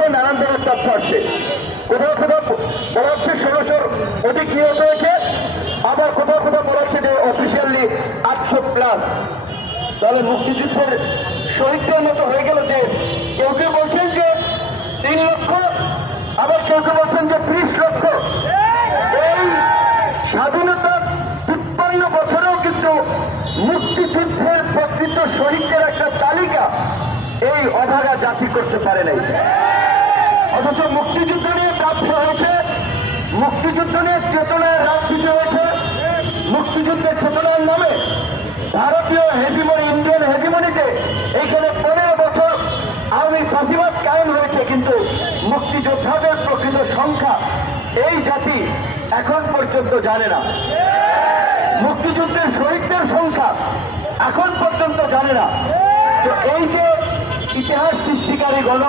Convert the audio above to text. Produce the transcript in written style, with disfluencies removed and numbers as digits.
আসছে, নানান ধরনের তথ্য আসছে। কোথাও কোথাও বলা হচ্ছে 1600 অধিক নিহত হয়েছে, আবার কোথাও কোথাও বলা হচ্ছে যে অফিসিয়ালি 800+। তাহলে মুক্তিযুদ্ধের শহীদদের মতো হয়ে গেল যে কেউ কেউ বলছেন যে 3 লক্ষ, আবার কেউ কেউ বলছেন যে 30 লক্ষ। এই স্বাধীনতা 53 বছরেও কিন্তু মুক্তিযুদ্ধের প্রকৃত শহীদদের একটা তালিকা এই অভাগা জাতি করতে পারে নাই। অথচ মুক্তিযুদ্ধ নিয়ে ব্যবসা হয়েছে, মুক্তিযুদ্ধ নিয়ে চেতনায় রাজনীতি হয়েছে, মুক্তিযুদ্ধের চেতনার নামে ভারতীয় হেজিমনি, ইন্ডিয়ান হেজিমনিতে এইখানে 15 বছর আওয়ামী ফাঁসিবাদ কায়েম হয়েছে, কিন্তু মুক্তিযোদ্ধাদের প্রকৃত সংখ্যা এই জাতি এখন পর্যন্ত জানে না। মুক্তিযুদ্ধের শহীদদের সংখ্যা এখন পর্যন্ত জানে না। তো এই যে ইতিহাস সৃষ্টিকারী গণ